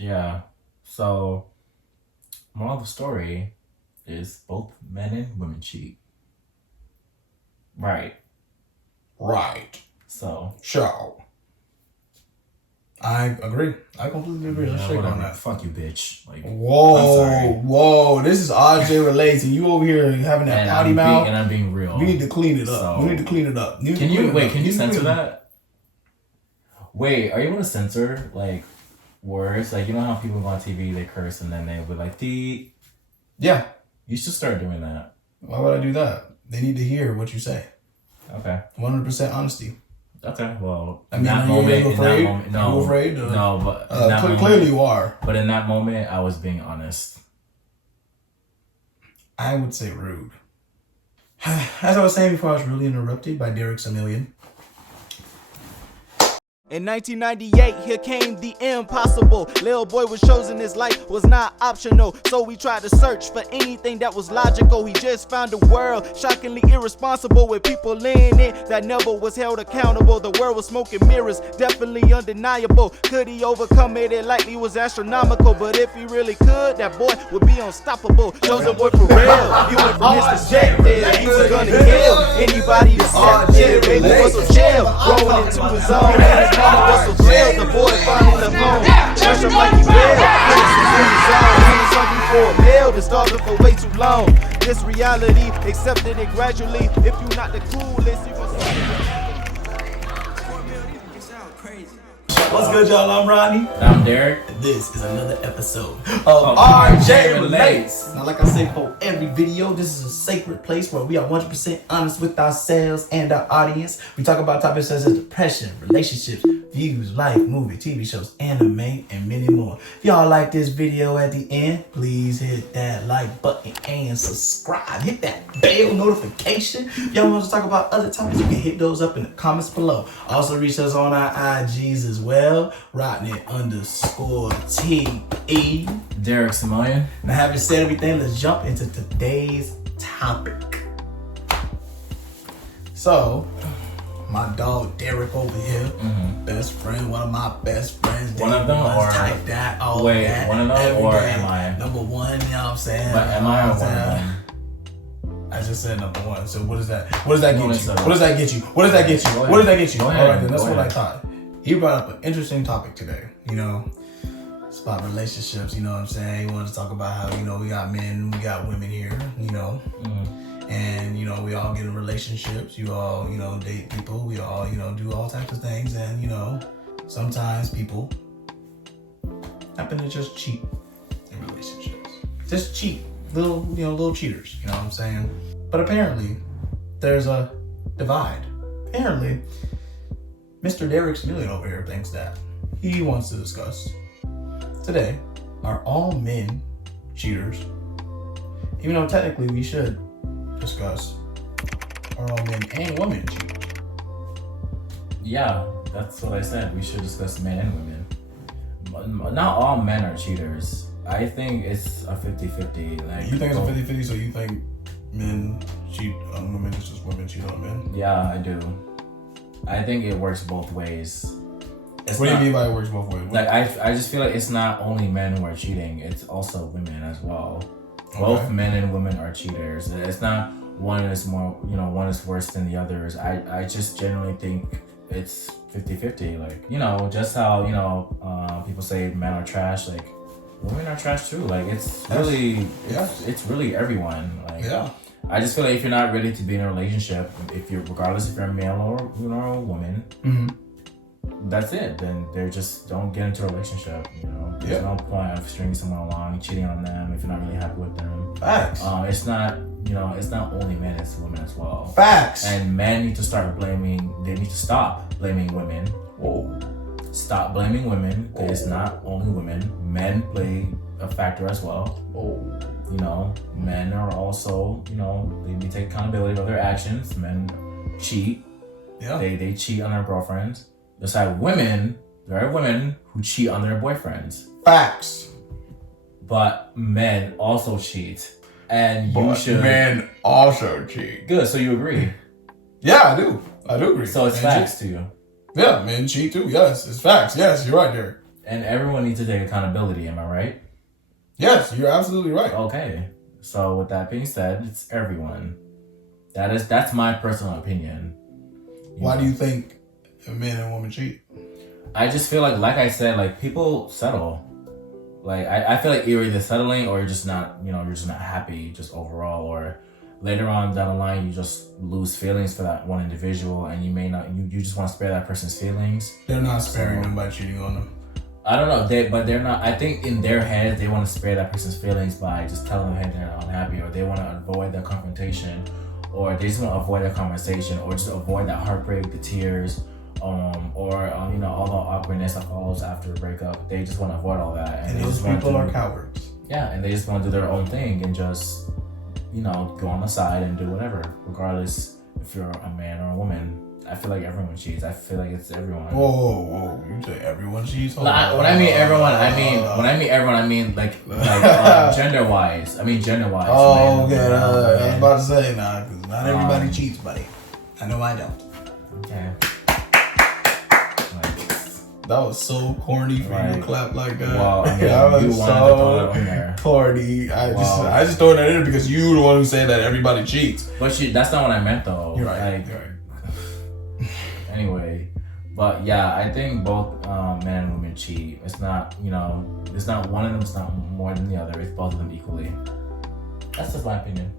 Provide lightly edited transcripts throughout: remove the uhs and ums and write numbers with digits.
Yeah. So, moral of the story is both men and women cheat. Right. Right. So. I agree. I completely agree. Let's shake on that. Fuck you, bitch. Like, whoa. This is RJ Relates, and you over here having that potty mouth. And I'm being real. We need to clean it up. So, we need to clean it up. Can you censor that? Wait, are you going to censor, like, words? Like, you know how people go on TV, they curse, and then they would like, the... Yeah. You should start doing that. Why would I do that? They need to hear what you say. Okay. 100% honesty. Okay, well, I mean, are you afraid? No. Are you afraid? No, but... clearly you are. But in that moment, I was being honest. I would say rude. As I was saying before, I was really interrupted by Derek Samillion. In 1998, here came the impossible. Lil boy was chosen, his life was not optional. So we tried to search for anything that was logical. He just found a world shockingly irresponsible, with people in it that never was held accountable. The world was smoking mirrors, definitely undeniable. Could he overcome it? It likely was astronomical. But if he really could, that boy would be unstoppable. Chosen boy for real. He went from his perspective. He was gonna kill anybody that stepped in. Baby was so chill, growing into his own. Was so thrilled, the boy finally left home. Pressure like he bailed, Prince in his zone. He was hungry for a meal, been starving for way too long. This reality, accepted it gradually. If you not the coolest, you gon' CorMil, you sound crazy. What's good, y'all? I'm Rodney. I'm Derek. And this is another episode of RJ Relates. Now, like I say for every video, this is a sacred place where we are 100% honest with ourselves and our audience. We talk about topics such as depression, relationships, views, life, movie, TV shows, anime, and many more. If y'all like this video at the end, please hit that like button and subscribe. Hit that bell notification. If y'all want to talk about other topics, you can hit those up in the comments below. Also reach us on our IGs as well. Rodney_TE. Derek Samillion. Now, having said everything, let's jump into today's topic. So, my dog Derek over here, best friend, one of my best friends. One of them, or type that, all wait, that, one of them, or am I number one? You know what I'm saying? But am I one of them? I just said number one. So what does that? What does that get you? So what does that get you? What does that get you? What does that get you? All right, then that's what I thought. He brought up an interesting topic today. You know, it's about relationships. You know what I'm saying? He wanted to talk about how, you know, we got men, we got women here. You know. And, you know, we all get in relationships. You all, you know, date people. We all, you know, do all types of things. And, you know, sometimes people happen to just cheat in relationships. Just cheat. Little cheaters. You know what I'm saying? But apparently, there's a divide. Apparently, Mr. Derek Samillion over here thinks that he wants to discuss today, are all men cheaters? Even though technically we should discuss, are all men and women cheaters? Yeah, that's what I said. We should discuss men and women. Not all men are cheaters. I think it's a 50-50. Like, you think it's a 50-50, so you think men cheat on women, it's just women cheat on men? Yeah, I do. I think it works both ways. What do you mean by it works both ways? Like, I just feel like it's not only men who are cheating, it's also women as well. Okay. Both men and women are cheaters. It's not one is more, you know, one is worse than the others. I just generally think it's 50-50. Like, you know, just how, you know, people say men are trash, like, women are trash too. Like, it's really, it's really everyone. Like, I just feel like if you're not ready to be in a relationship, regardless if you're a male or, you know, a woman, that's it. Then they're just, don't get into a relationship. You know, there's no point of stringing someone along, cheating on them if you're not really happy with them. Facts. It's not, you know, it's not only men, it's women as well. Facts. And men need to start blaming. They need to stop blaming women. Whoa. Stop blaming women. It's not only women. Men play a factor as well. Oh. You know, men are also, you know, they take accountability for their actions. Men cheat. Yeah. They cheat on their girlfriends. Just like women, there are women who cheat on their boyfriends. Facts. But men also cheat. And men also cheat. Good, so you agree? Yeah, I do. I do agree. So it's men facts cheat. to you. Yeah, men cheat too. Yes, it's facts. Yes, you're right, Derek. And everyone needs to take accountability. Am I right? Yes, you're absolutely right. Okay. So with that being said, it's everyone. That's my personal opinion. Why do you think men and women cheat? I just feel like I said, like people settle. Like I feel like you're either settling or you're just not, you're just not happy just overall, or later on down the line you just lose feelings for that one individual and you may not, you just want to spare that person's feelings. They're not sparing them by cheating on them. I don't know, they're not. I think in their head they want to spare that person's feelings by just telling them they're unhappy, or they want to avoid that confrontation, or they just want to avoid that conversation, or just avoid that heartbreak, the tears, or all the awkwardness that follows after a breakup. They just want to avoid all that, and those people are cowards. Yeah, and they just want to do their own thing and just go on the side and do whatever, regardless if you're a man or a woman. I feel like everyone cheats. I feel like it's everyone. Whoa! You say everyone cheats? When I mean everyone, I mean like gender wise. I mean gender wise. Oh, okay. I was about to say because not everybody cheats, buddy. I know I don't. Okay. That was so corny for you to clap like that. Well, I mean, that you was wanted to throw that in there. Corny. I just throw that in there because you the one who said that everybody cheats. But that's not what I meant though. You're right. Anyway, but yeah, I think both men and women cheat. It's not, it's not one of them. It's not more than the other. It's both of them equally. That's just my opinion.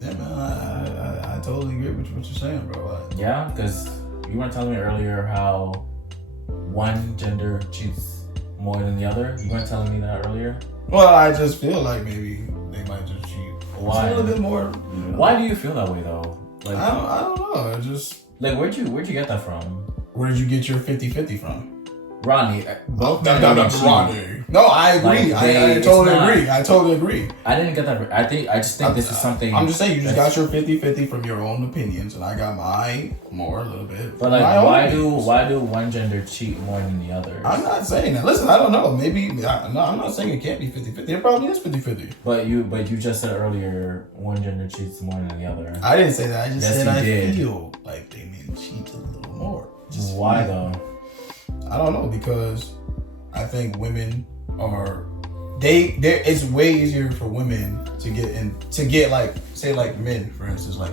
Yeah, man. I totally agree with what you're saying, bro. Yeah, because you weren't telling me earlier how one gender cheats more than the other. You weren't telling me that earlier. Well, I just feel like maybe they might just cheat. Why? It's a little bit more. Why do you feel that way though? Like I don't know. It just. Like, where'd you get that from? Where did you get your 50-50 from? Ronnie, both Ronnie. No, I agree. Like, I totally agree. I didn't get that. I just think this is something. I'm just saying, you just got your 50-50 from your own opinions, and I got my more a little bit. But like, why do one gender cheat more than the other? I'm not saying that. Listen, I don't know. Maybe I'm not saying it can't be 50-50. It probably is 50-50. But you just said earlier one gender cheats more than the other. I didn't say that. I just said I did. feel like they may cheat a little more. Why though? I don't know, because I think women are it's way easier for women to get like, say like men, for instance, like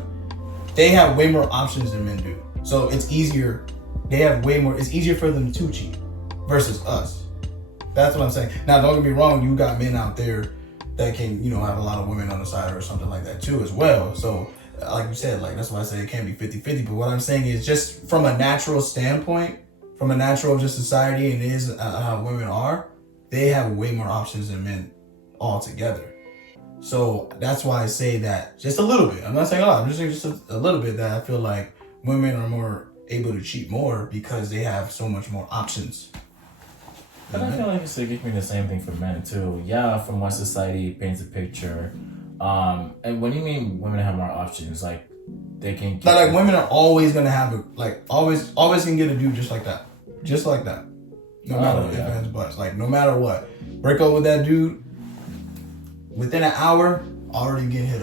they have way more options than men do. So it's easier. It's easier for them to cheat versus us. That's what I'm saying. Now, don't get me wrong, you got men out there that can, have a lot of women on the side or something like that too as well. So like you said, like that's why I say it can't be 50-50. But what I'm saying is, just from a natural standpoint, from a natural just society, and it is how women are, they have way more options than men altogether. So that's why I say that just a little bit. I'm not saying a lot. I'm just saying just a little bit, that I feel like women are more able to cheat more because they have so much more options. But I feel like it's going to me the same thing for men too. Yeah, from what society paints a picture. And when you mean women have more options, like they can like women are always gonna have always can get a dude just like that. No matter what ifs, buts. Like no matter what. Break up with that dude, within an hour, already getting hit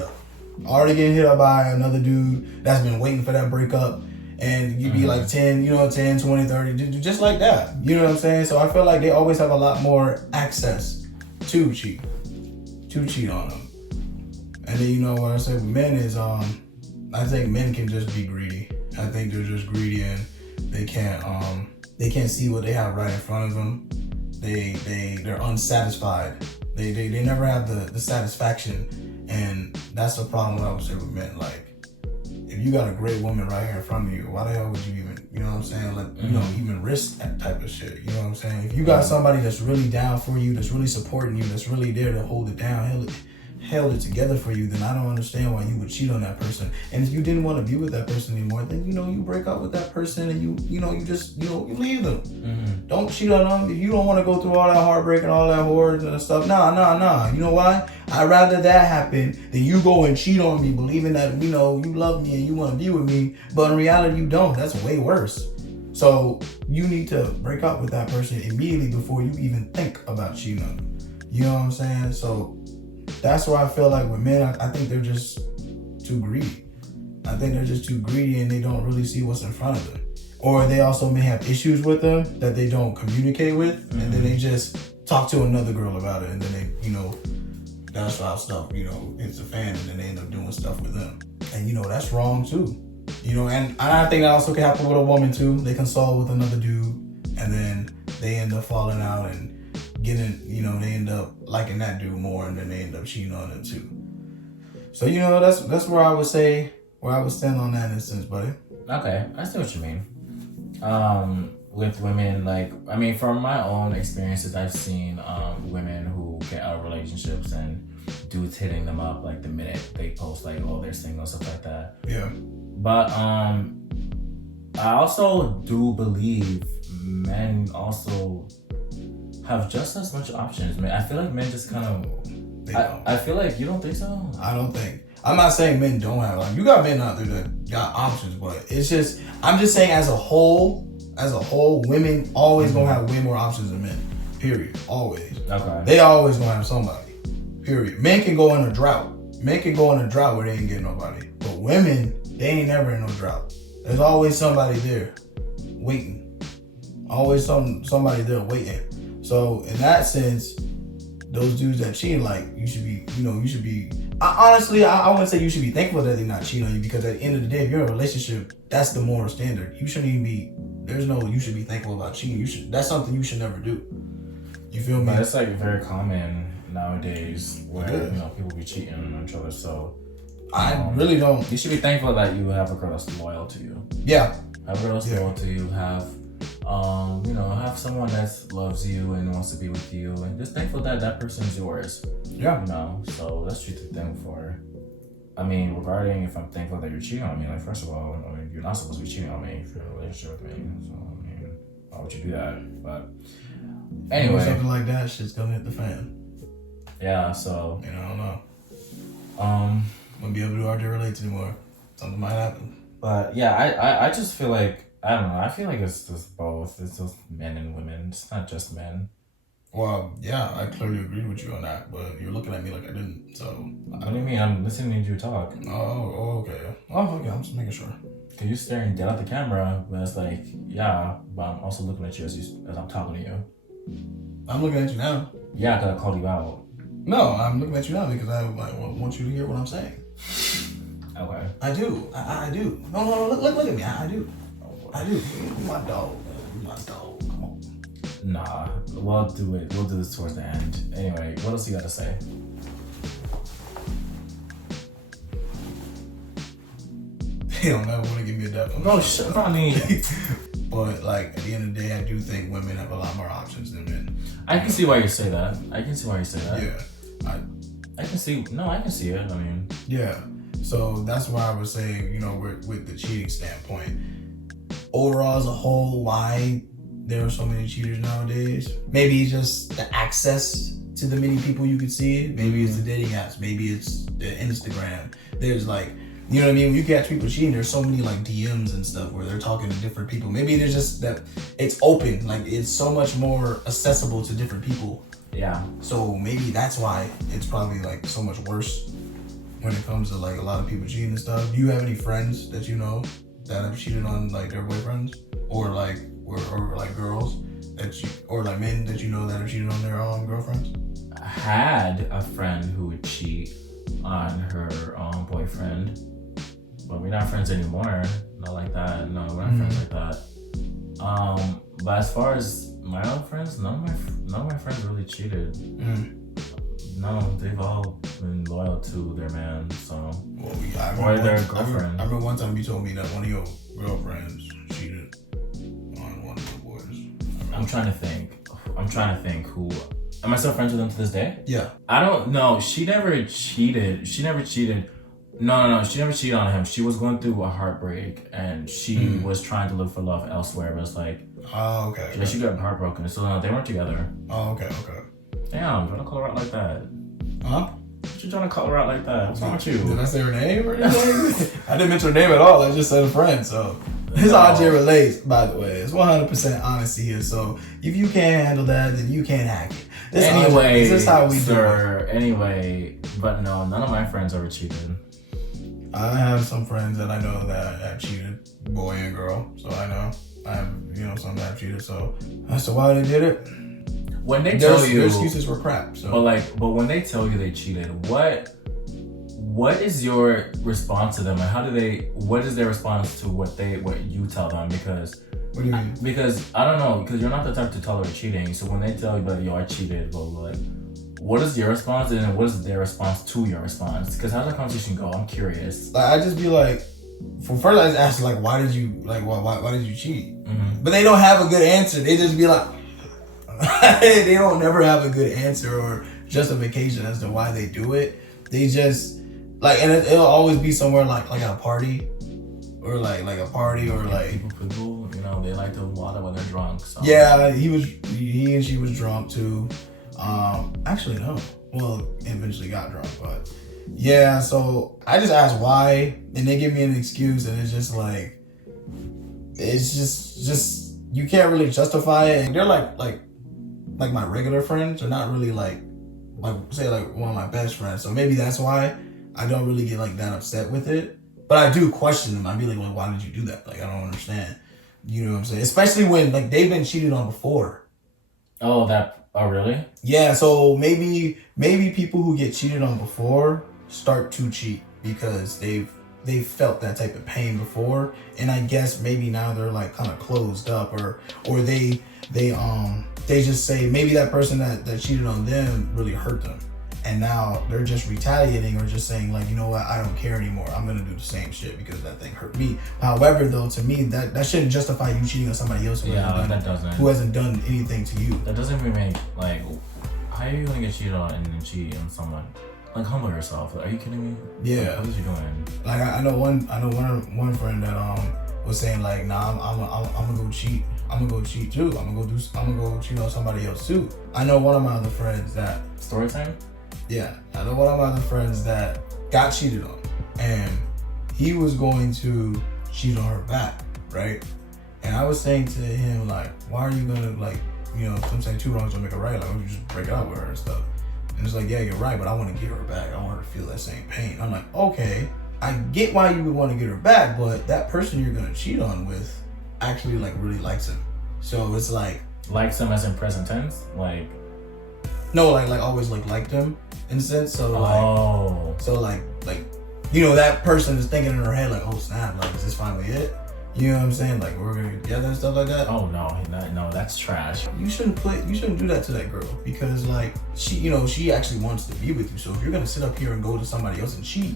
up by another dude that's been waiting for that breakup. And you'd be like 10, 10, 20, 30, just like that. You know what I'm saying? So I feel like they always have a lot more access to cheat on them. And then what I say with men is, I think men can just be greedy. I think they're just greedy and they can't see what they have right in front of them. They're unsatisfied. They never have the satisfaction, and that's the problem I would say with men. Like, if you got a great woman right here in front of you, why the hell would you even, even risk that type of shit? You know what I'm saying? If you got somebody that's really down for you, that's really supporting you, that's really there to hold it down, held it together for you, then I don't understand why you would cheat on that person. And if you didn't want to be with that person anymore, then you break up with that person and you leave them. Mm-hmm. Don't cheat on them. If you don't want to go through all that heartbreak and all that horror and stuff, nah. You know why? I'd rather that happen than you go and cheat on me, believing that you love me and you want to be with me, but in reality you don't. That's way worse. So you need to break up with that person immediately before you even think about cheating on them. You know what I'm saying? So that's why I feel like with men, I think they're just too greedy. I think they're just too greedy and they don't really see what's in front of them. or they also may have issues with them that they don't communicate with, and then they just talk to another girl about it, and then they, that's how stuff, hits the fan, and then they end up doing stuff with them. And, that's wrong too. And I think that also can happen with a woman too. They consult with another dude, and then they end up falling out and getting, they end up liking that dude more, and then they end up cheating on them too. So, that's where I would say, where I would stand on that instance, buddy. Okay, I see what you mean. With women, from my own experiences, I've seen women who get out of relationships and dudes hitting them up like the minute they post like, oh, they're single, stuff like that. Yeah. But I also do believe men also have just as much options. I feel like men just kind of. I feel like you don't think so. I don't think. I'm not saying men don't have. Like, you got men out there that got options, but it's just. I'm just saying as a whole, women always gonna have way more options than men. Period. Always. Okay. They always gonna have somebody. Period. Men can go in a drought. Men can go in a drought where they ain't getting nobody. But women, they ain't never in no drought. There's always somebody there, waiting. Always somebody there waiting. So in that sense, those dudes that cheat, like, you should be. Honestly, I wouldn't say you should be thankful that they're not cheating on you, because at the end of the day, if you're in a relationship, that's the moral standard. You shouldn't even be. There's no. You should be thankful about cheating. That's something you should never do. You feel me? But it's like very common nowadays where people be cheating on each other. So I really don't. You should be thankful that you have a girl that's loyal to you. Yeah. Have a girl that's loyal to you. Have have someone that loves you and wants to be with you, and just thankful that that person's yours. Yeah. So that's what you're thankful for. Regarding if I'm thankful that you're cheating on me, like, first of all, you're not supposed to be cheating on me if you're in a relationship with me. So why would you do that? But anyway, something like that, shit's gonna hit the fan. Yeah. So I don't know. Wouldn't be able to argue relate anymore. Something might happen. But yeah, I just feel like, I don't know. I feel like it's just both. It's just men and women. It's not just men. Well, yeah, I clearly agreed with you on that, but you're looking at me like I didn't. So. What do you mean? I'm listening to you talk. Oh, okay. Oh, okay. I'm just making sure. Cause you're staring dead at the camera, but it's like, yeah, but I'm also looking at you as I'm talking to you. I'm looking at you now. Yeah, cause I called you out. No, I'm looking at you now because I want you to hear what I'm saying. Okay. I do. I do. No, look at me. I do. I do. You're my dog. You're my dog. Come on. Nah, we'll do it. We'll do this towards the end. Anyway, what else you gotta say? They don't ever want to give me a definition. No, shit, I mean. But like at the end of the day, I do think women have a lot more options than men. I can see why you say that. Yeah. I can see. No, I can see it. Yeah. So that's why I would say, with the cheating standpoint, overall as a whole, why there are so many cheaters nowadays. Maybe just the access to the many people you could see. Maybe it's the dating apps. Maybe it's the Instagram. There's like, you know what I mean? When you catch people cheating, there's so many like DMs and stuff where they're talking to different people. Maybe there's just that it's open. Like, it's so much more accessible to different people. Yeah. So maybe that's why it's probably like so much worse when it comes to like a lot of people cheating and stuff. Do you have any friends that you know that have cheated on like their boyfriends, or like girls or like men that you know that have cheated on their girlfriends? I had a friend who would cheat on her boyfriend, but we're not friends anymore. Not like that. No, we're not friends like that. But as far as my own friends, none of my friends really cheated. No, they've all been loyal to their man, so. Or their girlfriend. I remember one time you told me that one of your girlfriends cheated on one of your boys. I'm trying to think who. Am I still friends with them to this day? Yeah. I don't know. She never cheated. No. She never cheated on him. She was going through a heartbreak, and she was trying to look for love elsewhere. But it's like, oh, okay. Yeah, she got heartbroken. So no, they weren't together. Oh, okay. Damn, trying to call her out like that. Huh? What you trying to call her out like that? What's wrong with you? Did I say her name or anything? I didn't mention her name at all. I just said a friend. So his RJ relates, by the way. It's 100% honesty here. So if you can't handle that, then you can't hack it. This is how we do it. Anyway, but no, none of my friends ever cheated. I have some friends that I know that have cheated, boy and girl. So I know. some that I've cheated. So that's why they did it. When they tell you their excuses were crap. So. But when they tell you they cheated, what is your response to them, and what is their response to what you tell them? Because what do you mean? Because I don't know, because you're not the type to tolerate cheating. So when they tell you that yo, I cheated, blah, blah, blah, what is your response, and what is their response to your response? Because how's the conversation go? I'm curious. Like, I just be like, first I just ask like, why did you cheat? Mm-hmm. But they don't have a good answer. They just be like, they don't never have a good answer or justification as to why they do it. They just like, and it'll always be somewhere like at a party, or like a party, or like people, they like to water when they're drunk. So. Yeah, he and she was drunk too. Actually no. Well, eventually got drunk, but yeah. So I just asked why, and they give me an excuse, and it's just like, it's just you can't really justify it. And they're like my regular friends are not really like say like one of my best friends. So maybe that's why I don't really get like that upset with it. But I do question them. I'd be like, well, why did you do that? Like, I don't understand. You know what I'm saying? Especially when like they've been cheated on before. Oh, really? Yeah, so maybe people who get cheated on before start to cheat because they've felt that type of pain before, and I guess maybe now they're like kind of closed up, or they just say maybe that person that cheated on them really hurt them, and now they're just retaliating or just saying like, you know what, I don't care anymore, I'm gonna do the same shit because that thing hurt me. However, though, to me that shouldn't justify you cheating on somebody else who hasn't done anything to you. That doesn't really make, like, how are you gonna get cheated on and then cheat on someone? Like, humble yourself. Are you kidding me? Yeah. Like, what are you doing? Like, I know one friend that was saying like, nah, I'm gonna go cheat. I'm gonna go cheat too. I'm gonna go cheat on somebody else too. I know one of my other friends that story time. Yeah, I know one of my other friends that got cheated on, and he was going to cheat on her back, right? And I was saying to him like, why are you gonna like, some say two wrongs don't make a right. Like, why don't you just break it up with her and stuff? And it's like, yeah, you're right, but I want to get her back. I want her to feel that same pain. I'm like, okay, I get why you would want to get her back, but that person you're gonna cheat on with actually like really likes him. So it's like, likes him as in present tense, like. No, like always like liked him in a sense. So like, that person is thinking in her head like, oh snap, like, is this finally it? You know what I'm saying? Like, we're gonna get together and stuff like that. Oh no, that's trash. You shouldn't do that to that girl, because like she actually wants to be with you. So if you're gonna sit up here and go to somebody else and cheat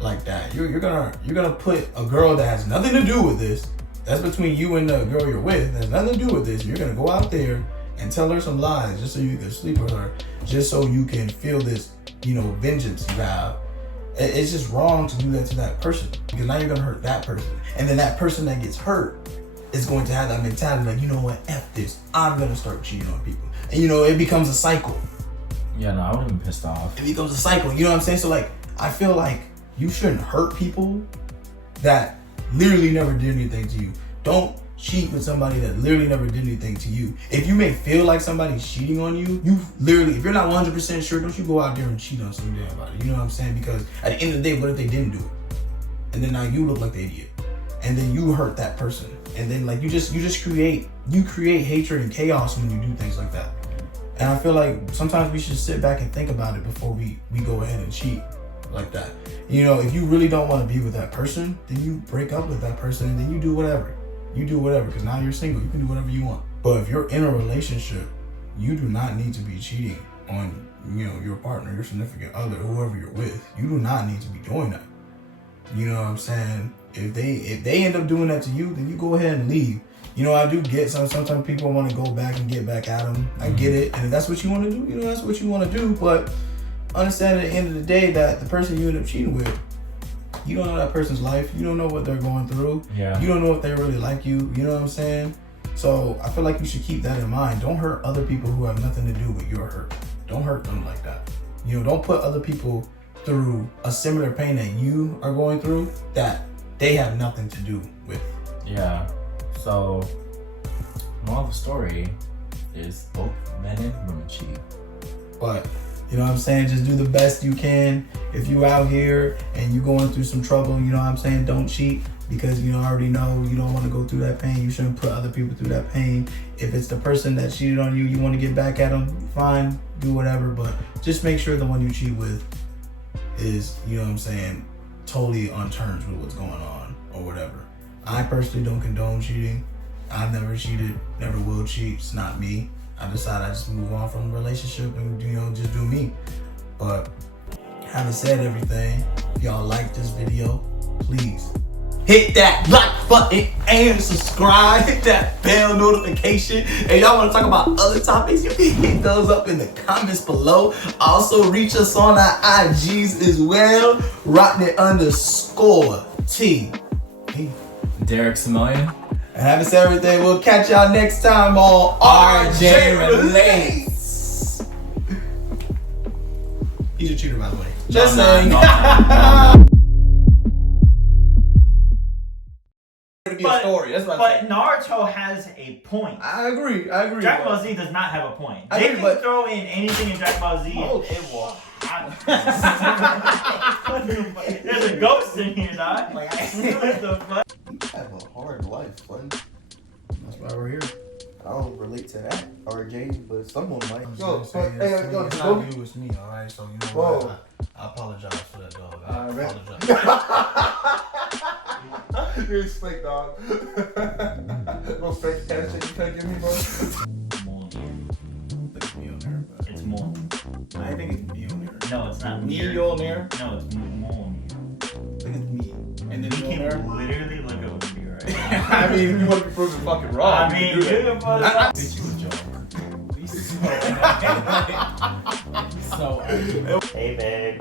like that, you're gonna put a girl that has nothing to do with this, that's between you and the girl you're with, that has nothing to do with this. You're gonna go out there and tell her some lies just so you can sleep with her, just so you can feel this, vengeance you have. It's just wrong to do that to that person, because now you're gonna hurt that person, and then that person that gets hurt is going to have that mentality like, you know what, F this, I'm gonna start cheating on people, and it becomes a cycle. Yeah, no, I would have been pissed off. It becomes a cycle, you know what I'm saying? So like, I feel like you shouldn't hurt people that literally never did anything to you. Don't cheat with somebody that literally never did anything to you. If you may feel like somebody's cheating on you, if you're not 100% sure, don't you go out there and cheat on some damn body. You know what I'm saying? Because at the end of the day, what if they didn't do it? And then now you look like the idiot. And then you hurt that person. And then like you create hatred and chaos when you do things like that. And I feel like sometimes we should sit back and think about it before we go ahead and cheat like that. If you really don't want to be with that person, then you break up with that person, and then you do whatever. Because now you're single, you can do whatever you want. But if you're in a relationship, you do not need to be cheating on, your partner, your significant other, whoever you're with. You do not need to be doing that. You know what I'm saying? If they end up doing that to you, then you go ahead and leave. I do get sometimes people want to go back and get back at them. I get it. And if that's what you want to do, that's what you want to do. But understand at the end of the day that the person you end up cheating with, you don't know that person's life. You don't know what they're going through. Yeah. You don't know if they really like you. You know what I'm saying? So I feel like you should keep that in mind. Don't hurt other people who have nothing to do with your hurt. Don't hurt them like that. Don't put other people through a similar pain that you are going through that they have nothing to do with. Yeah. So, moral of the story is both men and women cheat. But you know what I'm saying? Just do the best you can. If you out here and you going through some trouble, you know what I'm saying? Don't cheat. because you already know you don't want to go through that pain. You shouldn't put other people through that pain. If it's the person that cheated on you, you want to get back at them, fine, do whatever, but just make sure the one you cheat with is, totally on terms with what's going on or whatever. I personally don't condone cheating. I've never cheated, never will cheat. It's not me. I decide I just move on from the relationship and just do me. But having said everything, if y'all like this video, please hit that like button and subscribe. Hit that bell notification. And y'all want to talk about other topics, you can hit those up in the comments below. Also reach us on our IGs as well. Rodney_T. Derek Simillion. And having said everything, we'll catch y'all next time on RJ Relates. He's a cheater, by the way. Just saying. No. But Naruto has a point. I agree. Dragon Ball Z does not have a point. I They agree, can but- throw in anything in Dragon Ball Z and it will happen. There's a ghost in here, dog. What the fuck? You have a hard life, buddy. That's why we're here. I don't relate to that, RJ, but someone might. I'm Yo, just saying, but, hey, it's yo, not go- you, it's me, alright? So, you know Whoa. what? I apologize for that, dog. I Alright. apologize. You're slick, dog. No fake handshake you can't give me, bro. Moon. Look at me on there, but It's Moon. I think it's me on there. No, it's not Me Mir. on there? No, it's Moon. Look at me. And then You you on can there? literally look at me right now. I mean, if you want to be proven fucking wrong. I mean, you can put I think you a joke. So Hey, babe.